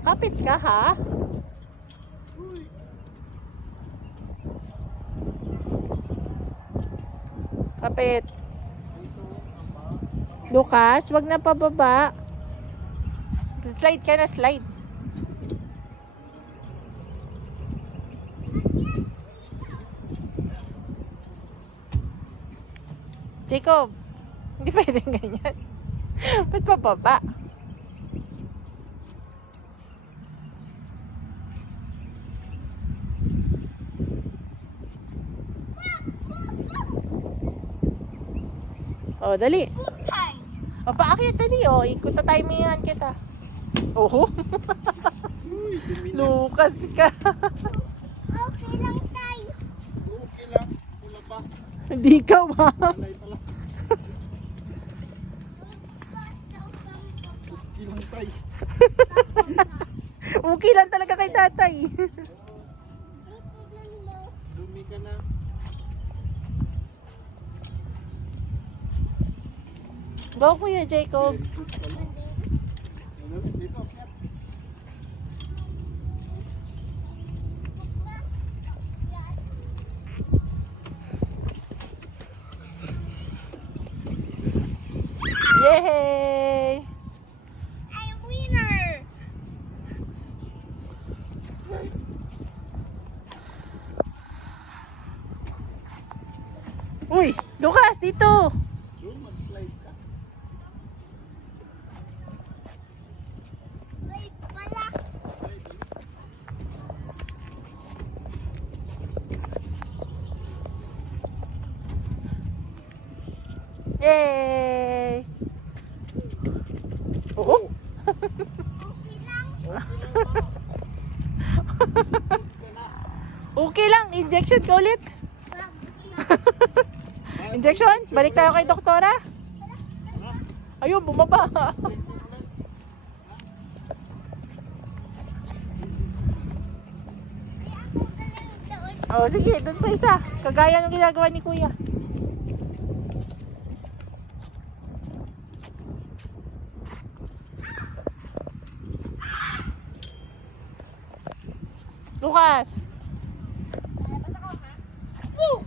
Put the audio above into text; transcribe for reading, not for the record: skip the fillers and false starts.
kapit ka ha. Kapit. Lucas, wag na pababa. Slide ka na, slide. Jacob, hindi pwedeng ganyan. Ba't pababa? Oh, dali. O, paakyat dali. O, ikot-timingan kita. Oh. Lucas ka. Okay lang tayo. Okay lang. Wala pa. Hindi ka ba? Malay pala. Okay lang tayo. Okay lang talaga kay tatay. Dumi ka na. Go, Kuya Jacob. Dito, sir. Yay! I'm winner. Uy, Lucas, dito. Doon, mag-slide ka. Wait pala. Yay! Oo. Okay lang. Okay lang, injection ka ulit. Bago na. Injection? Balik tayo kay doktora. Ayun, bumaba. Ay, ako galing doon. Oh, sige, doon pa isa. Kagaya ng ginagawa ni Kuya. Lucas. Basta ko, ha? Woo!